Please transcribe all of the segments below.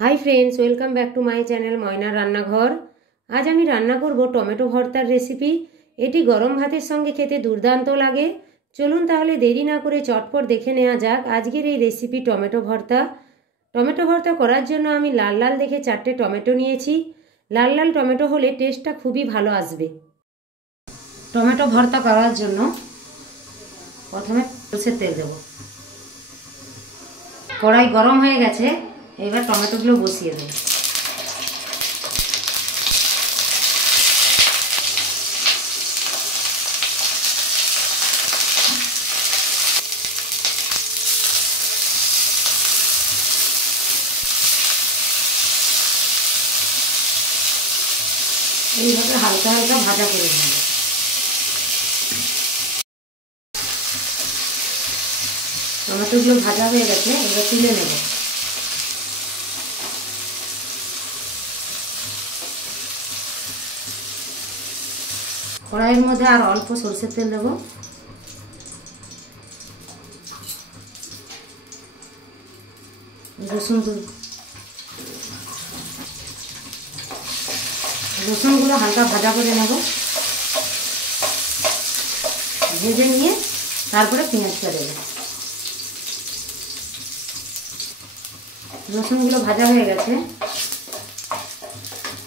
High friends welcome back to my channel मयनार रान्नाघर। आज आमी रान्ना करब टमेटो भर्तार रेसिपि। एटी गरम भातेर संगे खेते दुर्दान्त लागे। चलुन ताहले देरी ना करे चटपट देखे नेওয়া যাক आजकेर এই रेसिपि टमेटो भर्ता। टमेटो भर्ता करार जन्य आमी लाल लाल देखे 4टे टमेटो निয়েছি। लाल लाल टमेटो होले टेस्टटा खूबই ভালো আসবে। टमेटो भर्ता करार जन्य प्रथमे সরষের তেল দেব। কড়াই গরম হয়ে গেছে, এবার টমেটোগুলো বসিয়ে দেব। এইভাবে হালকা হালকা ভাজা করে নেব। টমেটোগুলো ভাজা হয়ে গেছে, এবার তুলে নেব। কড়াইয়ের মধ্যে আর অল্প সরষের তেল দেব। রসুনগুলো হালকা ভাজা করে নেব। ভেজে নিয়ে তারপরে পেঁয়াজটা দেব। রসুনগুলো ভাজা হয়ে গেছে,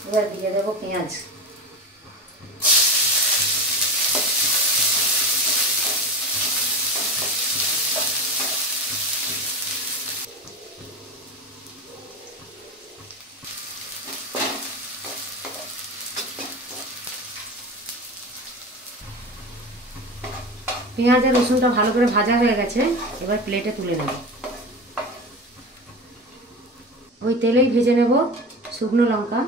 এবার দিয়ে দেব পেঁয়াজ। পেঁয়াজ আর রসুনটা ভালো করে ভাজা হয়ে গেছে, এবার প্লেটে তুলে নেব। ওই তেলেই ভেজে নেব শুকনো লঙ্কা।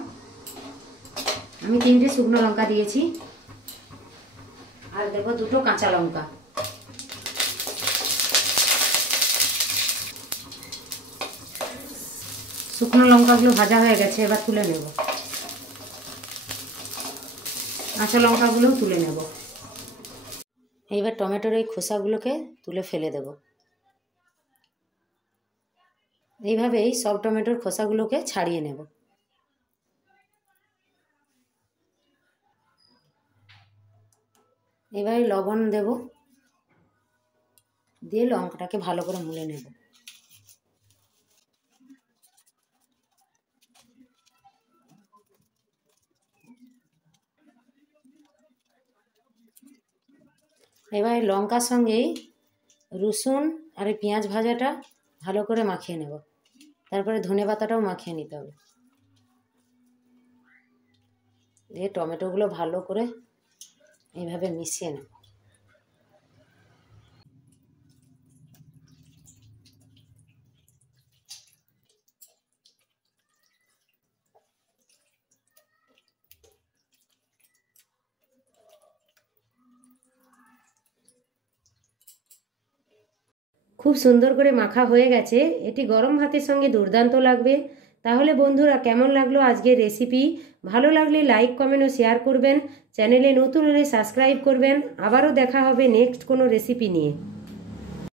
আমি 3টে শুকনো লঙ্কা দিয়েছি, আর দেব 2টো কাঁচা লঙ্কা। শুকনো লঙ্কাগুলো ভাজা হয়ে গেছে, এবার তুলে নেব। কাঁচা লঙ্কাগুলোও তুলে নেব। এইবার টমেটোর এই খোসাগুলোকে তুলে ফেলে দেব। এইভাবেই সব টমেটোর খোসাগুলোকে ছাড়িয়ে নেব। এবারে লবণ দেব, দিয়ে লঙ্কাটাকে ভালো করে মুলে নেব। এবারে লঙ্কার সঙ্গেই রসুন আর এই পেঁয়াজ ভাজাটা ভালো করে মাখিয়ে নেব। তারপরে ধনেপাতাটাও মাখিয়ে নিতে হবে। দিয়ে টমেটোগুলো ভালো করে এইভাবে মিশিয়ে নেব। খুব সুন্দর করে মাখা হয়ে গেছে। এটি গরম ভাতের সঙ্গে দুর্দান্ত লাগবে। তাহলে বন্ধুরা, কেমন লাগলো আজকের রেসিপি? ভালো লাগলে লাইক, কমেন্ট ও শেয়ার করবেন। চ্যানেলে নতুন হলে সাবস্ক্রাইব করবেন। আবারও দেখা হবে নেক্সট কোনো রেসিপি নিয়ে।